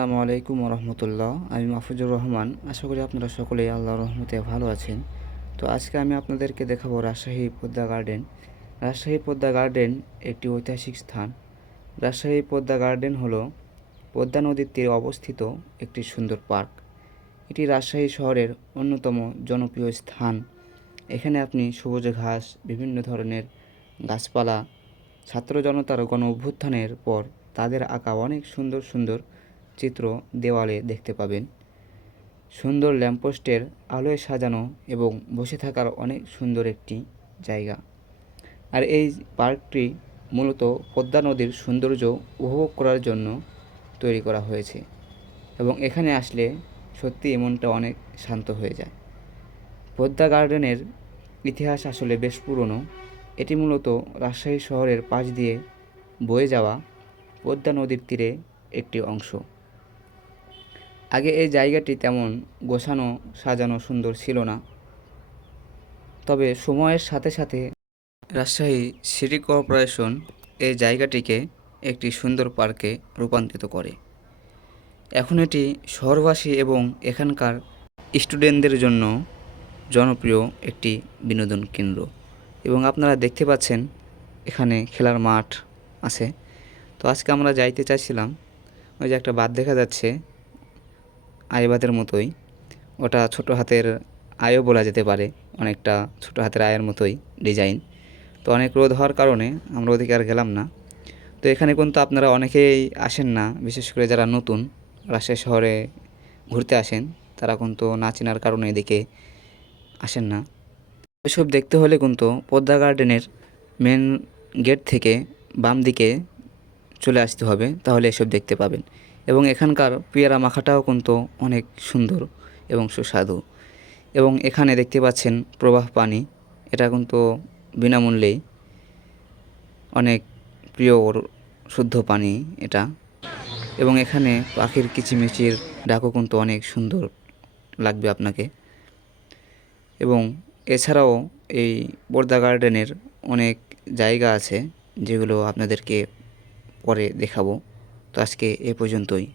আসসালামু আলাইকুম রহমতুল্লাহ। আমি মাহফুজুর রহমান। আশা করি আপনারা সকলেই আল্লাহর রহমতে ভালো আছেন। তো আজকে আমি আপনাদেরকে দেখাবো রাজশাহী পদ্মা গার্ডেন। রাজশাহী পদ্মা গার্ডেন একটি ঐতিহাসিক স্থান। রাজশাহী পদ্মা গার্ডেন হলো পদ্মা নদীর তীরে অবস্থিত একটি সুন্দর পার্ক। এটি রাজশাহী শহরের অন্যতম জনপ্রিয় স্থান। এখানে আপনি সবুজ ঘাস, বিভিন্ন ধরনের গাছপালা, ছাত্র জনতার গণ অভ্যুত্থানের পর তাদের আঁকা অনেক সুন্দর সুন্দর চিত্র দেওয়ালে দেখতে পাবেন। সুন্দর ল্যাম্পপোস্টের আলোয় সাজানো এবং বসে থাকার অনেক সুন্দর একটি জায়গা। আর এই পার্কটি মূলত পদ্মা নদীর সৌন্দর্য উপভোগ করার জন্য তৈরি করা হয়েছে এবং এখানে আসলে সত্যি মনটা অনেক শান্ত হয়ে যায়। পদ্মা গার্ডেনের ইতিহাস আসলে বেশ পুরনো। এটি মূলত রাজশাহী শহরের পাশ দিয়ে বয়ে যাওয়া পদ্মা নদীর তীরে একটি অংশ। আগে এই জায়গাটি তেমন গোছানো সাজানো সুন্দর ছিল না, তবে সময়ের সাথে সাথে রাজশাহী সিটি কর্পোরেশন এই জায়গাটিকে একটি সুন্দর পার্কে রূপান্তরিত করে। এখন এটি শহরবাসী এবং এখানকার স্টুডেন্টদের জন্য জনপ্রিয় একটি বিনোদন কেন্দ্র। এবং আপনারা দেখতে পাচ্ছেন এখানে খেলার মাঠ আছে। তো আজকে আমরা যাইতে চাইছিলাম, ওই যে একটা বাঁধ দেখা যাচ্ছে আইবাদের মতোই, ওটা ছোট হাতের আয়ও বলা যেতে পারে, অনেকটা ছোট হাতের আয়ের মতোই ডিজাইন। তো অনেক রোদ হওয়ার কারণে আমরা ওদিকে আর গেলাম না। তো এখানে কিন্তু আপনারা অনেকেই আসেন না, বিশেষ করে যারা নতুন রাজশাহী শহরে ঘুরতে আসেন তারা কিন্তু না চেনার কারণে এদিকে আসেন না। এসব দেখতে হলে কিন্তু পদ্মা গার্ডেনের মেন গেট থেকে বাম দিকে চলে আসতে হবে, তাহলে এসব দেখতে পাবেন। এবং এখানকার পেয়ারা মাখাটাও কিন্তু অনেক সুন্দর এবং সুস্বাদু। এবং এখানে দেখতে পাচ্ছেন প্রবাহ পানি, এটা কিন্তু বিনামূল্যেই অনেক প্রিয় শুদ্ধ পানি এটা। এবং এখানে পাখির কিচিমিচির ডাকও কিন্তু অনেক সুন্দর লাগবে আপনাকে। এবং এছাড়াও এই পদ্মা গার্ডেনের অনেক জায়গা আছে যেগুলো আপনাদেরকে পরে দেখাবো। তো আজকে এ পর্যন্তই।